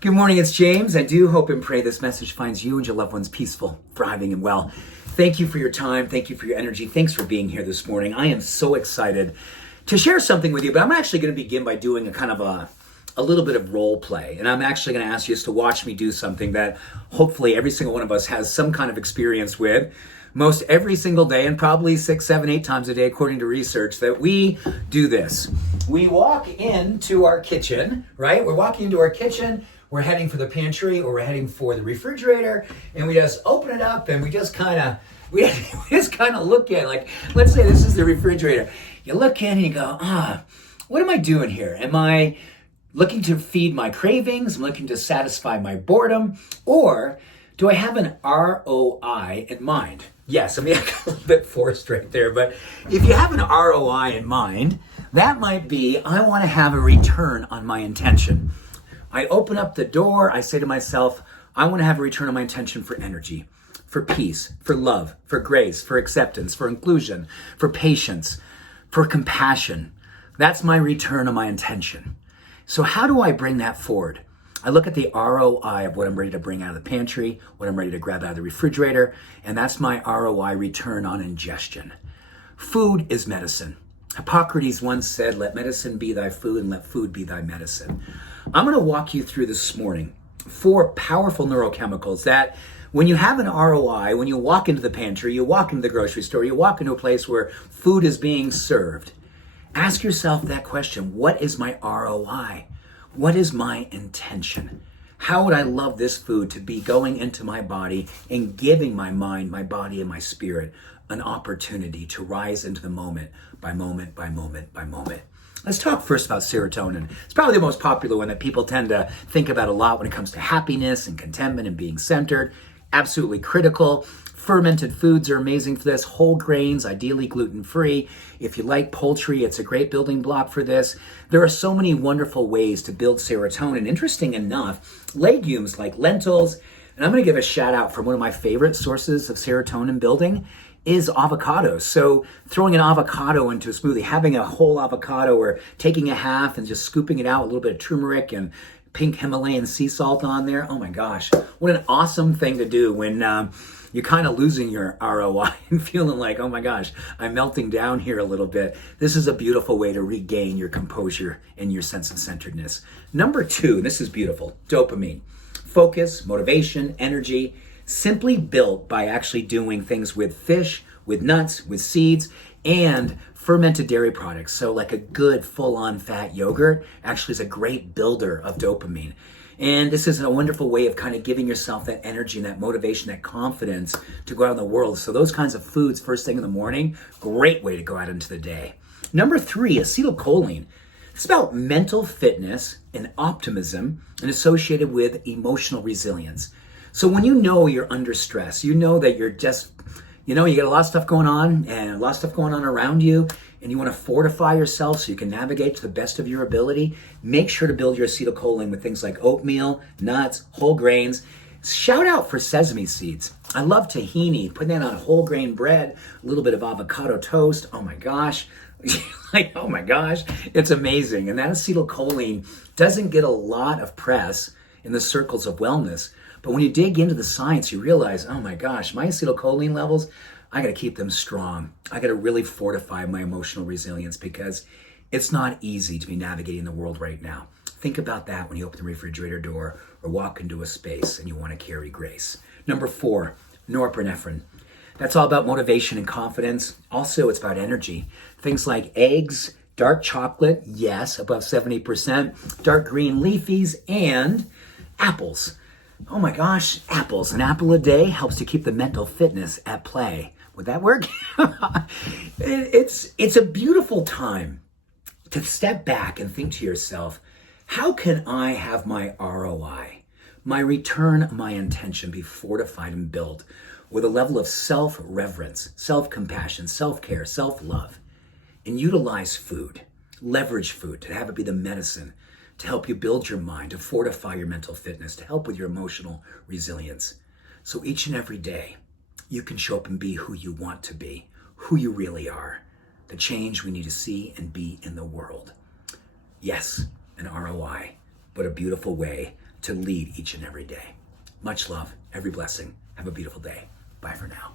Good morning, it's James. I do hope and pray this message finds you and your loved ones peaceful, thriving, and well. Thank you for your time. Thank you for your energy. Thanks for being here this morning. I am so excited to share something with you, but I'm actually going to begin by doing a kind of a little bit of role play. And I'm actually going to ask you just to watch me do something that hopefully every single one of us has some kind of experience with most every single day, and probably 6, 7, 8 times a day, according to research, that we do this. We walk into our kitchen, right? We're walking into our kitchen. We're heading for the pantry or we're heading for the refrigerator, and we just open it up and we just kind of look at it. Like, let's say this is the refrigerator. You look in and you go, what am I doing here? Am I looking to feed my cravings? I'm looking to satisfy my boredom? Or do I have an ROI in mind? Yes, I mean, I got a little bit forced right there, but if you have an ROI in mind, that might be, I want to have a return on my intention. I open up the door, I say to myself, I want to have a return on my intention for energy, for peace, for love, for grace, for acceptance, for inclusion, for patience, for compassion. That's my return on my intention. So how do I bring that forward? I look at the ROI of what I'm ready to bring out of the pantry, what I'm ready to grab out of the refrigerator, and that's my ROI, return on ingestion. Food is medicine. Hippocrates once said, let medicine be thy food and let food be thy medicine. I'm going to walk you through this morning 4 powerful neurochemicals that when you have an ROI, when you walk into the pantry, you walk into the grocery store, you walk into a place where food is being served, ask yourself that question: what is my ROI? What is my intention? How would I love this food to be going into my body and giving my mind, my body, and my spirit an opportunity to rise into the moment by moment by moment by moment? Let's talk first about serotonin. It's probably the most popular one that people tend to think about a lot when it comes to happiness and contentment and being centered. Absolutely critical. Fermented foods are amazing for this. Whole grains, ideally gluten-free. If you like poultry, it's a great building block for this. There are so many wonderful ways to build serotonin. Interesting enough, legumes like lentils, and I'm going to give a shout out for one of my favorite sources of serotonin building is avocados. So throwing an avocado into a smoothie, having a whole avocado or taking a half and just scooping it out, a little bit of turmeric and pink Himalayan sea salt on there. Oh my gosh, what an awesome thing to do when you're kind of losing your ROI and feeling like, oh my gosh, I'm melting down here a little bit. This is a beautiful way to regain your composure and your sense of centeredness. Number 2, this is beautiful, dopamine. Focus, motivation, energy, simply built by actually doing things with fish, with nuts, with seeds, and fermented dairy products. So like a good full-on fat yogurt actually is a great builder of dopamine. And this is a wonderful way of kind of giving yourself that energy and that motivation, that confidence to go out in the world. So those kinds of foods first thing in the morning, great way to go out into the day. Number 3, acetylcholine. It's about mental fitness and optimism and associated with emotional resilience. So when you know you're under stress, you know that you're just, you got a lot of stuff going on and a lot of stuff going on around you, and you want to fortify yourself so you can navigate to the best of your ability, make sure to build your acetylcholine with things like oatmeal, nuts, whole grains. Shout out for sesame seeds. I love tahini, putting that on whole grain bread, a little bit of avocado toast. Oh my gosh. Oh my gosh, it's amazing. And that acetylcholine doesn't get a lot of press in the circles of wellness. But when you dig into the science, you realize, oh my gosh, my acetylcholine levels, I got to keep them strong. I got to really fortify my emotional resilience because it's not easy to be navigating the world right now. Think about that when you open the refrigerator door or walk into a space and you want to carry grace. Number 4, norepinephrine. That's all about motivation and confidence. Also, it's about energy. Things like eggs, dark chocolate, yes, above 70%, dark green leafies, and apples. Oh my gosh, apples. An apple a day helps to keep the mental fitness at play. Would that work? It's a beautiful time to step back and think to yourself, how can I have my ROI, my return, my intention be fortified and built with a level of self-reverence, self-compassion, self-care, self-love, and utilize food, leverage food to have it be the medicine to help you build your mind, to fortify your mental fitness, to help with your emotional resilience. So each and every day, you can show up and be who you want to be, who you really are, the change we need to see and be in the world. Yes, an ROI, but a beautiful way to lead each and every day. Much love, every blessing. Have a beautiful day. Bye for now.